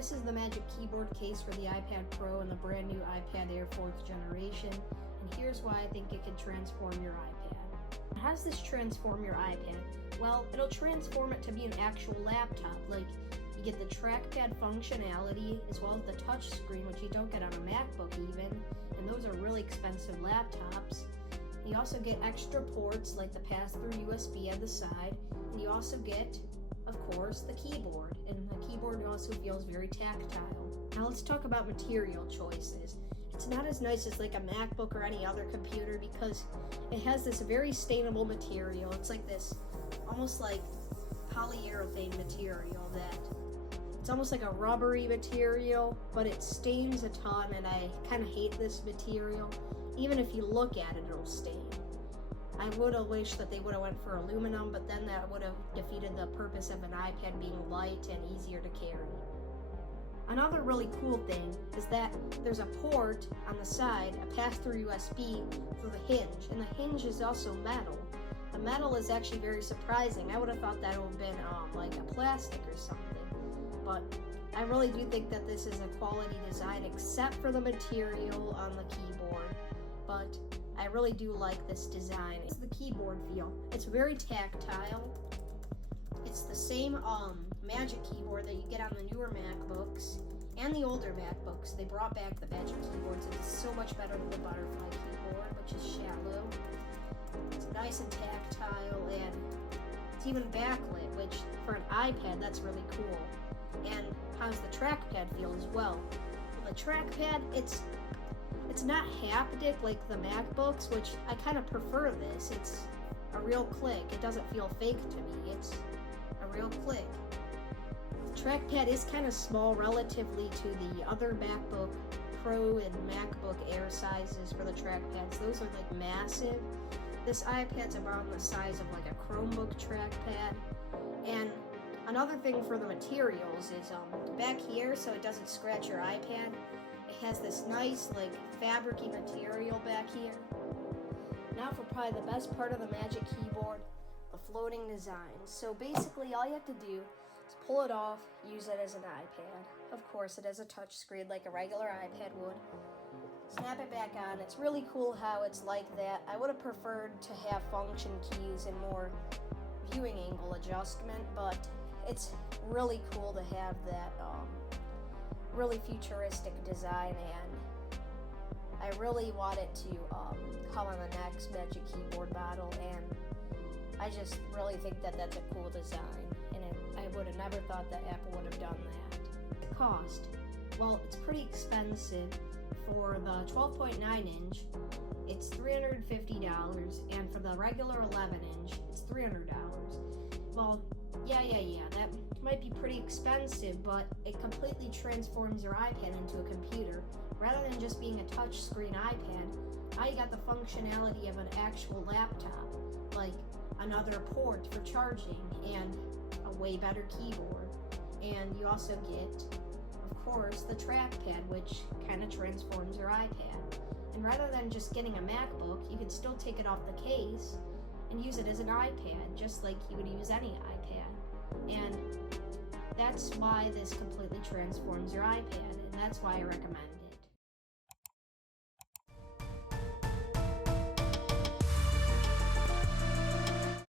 this is the Magic Keyboard case for the iPad Pro and the brand new iPad Air 4th generation, and here's why I think it can transform your iPad. How does this transform your iPad? Well, it'll transform it to be an actual laptop. Like, you get the trackpad functionality as well as the touch screen, which you don't get on a MacBook even, and those are really expensive laptops. You also get extra ports like the pass-through USB at the side, and you also get, of course, the keyboard, and the keyboard also feels very tactile. Now let's talk about material choices. It's not as nice as like a MacBook or any other computer because it has this very stainable material. It's like this, almost like polyurethane material that it's almost like a rubbery material, but it stains a ton, and I kind of hate this material. Even if you look at it, it'll stain. I would have wished that they would have went for aluminum, but then that would have defeated the purpose of an iPad being light and easier to carry. Another really cool thing is that there's a port on the side, a pass-through USB for the hinge, and the hinge is also metal. The metal is actually very surprising. I would have thought that it would have been like a plastic or something, but I really do think that this is a quality design except for the material on the keyboard, but I really do like this design. It's the keyboard feel. It's very tactile. It's the same Magic Keyboard that you get on the newer MacBooks and the older MacBooks. They brought back the Magic Keyboards. It's so much better than the butterfly keyboard, which is shallow. It's nice and tactile, and it's even backlit, which for an iPad, that's really cool. And how's the trackpad feel as well? Well, the trackpad, it's not haptic like the MacBooks, which I kind of prefer this. It's a real click. It doesn't feel fake to me. It's a real click. The trackpad is kind of small relatively to the other MacBook Pro and MacBook Air sizes for the trackpads. Those are like massive. This iPad's about the size of like a Chromebook trackpad. And another thing for the materials is back here, so it doesn't scratch your iPad, it has this nice like fabric-y material back here. Now for probably the best part of the Magic Keyboard, the floating design. So basically all you have to do is pull it off, use it as an iPad. Of course it has a touch screen like a regular iPad would. Snap it back on. It's really cool how it's like that. I would have preferred to have function keys and more viewing angle adjustment, but it's really cool to have that really futuristic design, and I really want it to come on the next Magic Keyboard model, and I just really think that that's a cool design, and I would have never thought that Apple would have done that. The cost, well, it's pretty expensive. For the 12.9 inch, it's $350, and for the regular 11 inch, it's $300. Well, yeah, that might be pretty expensive, but it completely transforms your iPad into a computer. Rather than just being a touchscreen iPad, now you got the functionality of an actual laptop, like another port for charging and a way better keyboard. And you also get, of course, the trackpad, which kind of transforms your iPad. And rather than just getting a MacBook, you can still take it off the case and use it as an iPad, just like you would use any iPad. And that's why this completely transforms your iPad, and that's why I recommend it.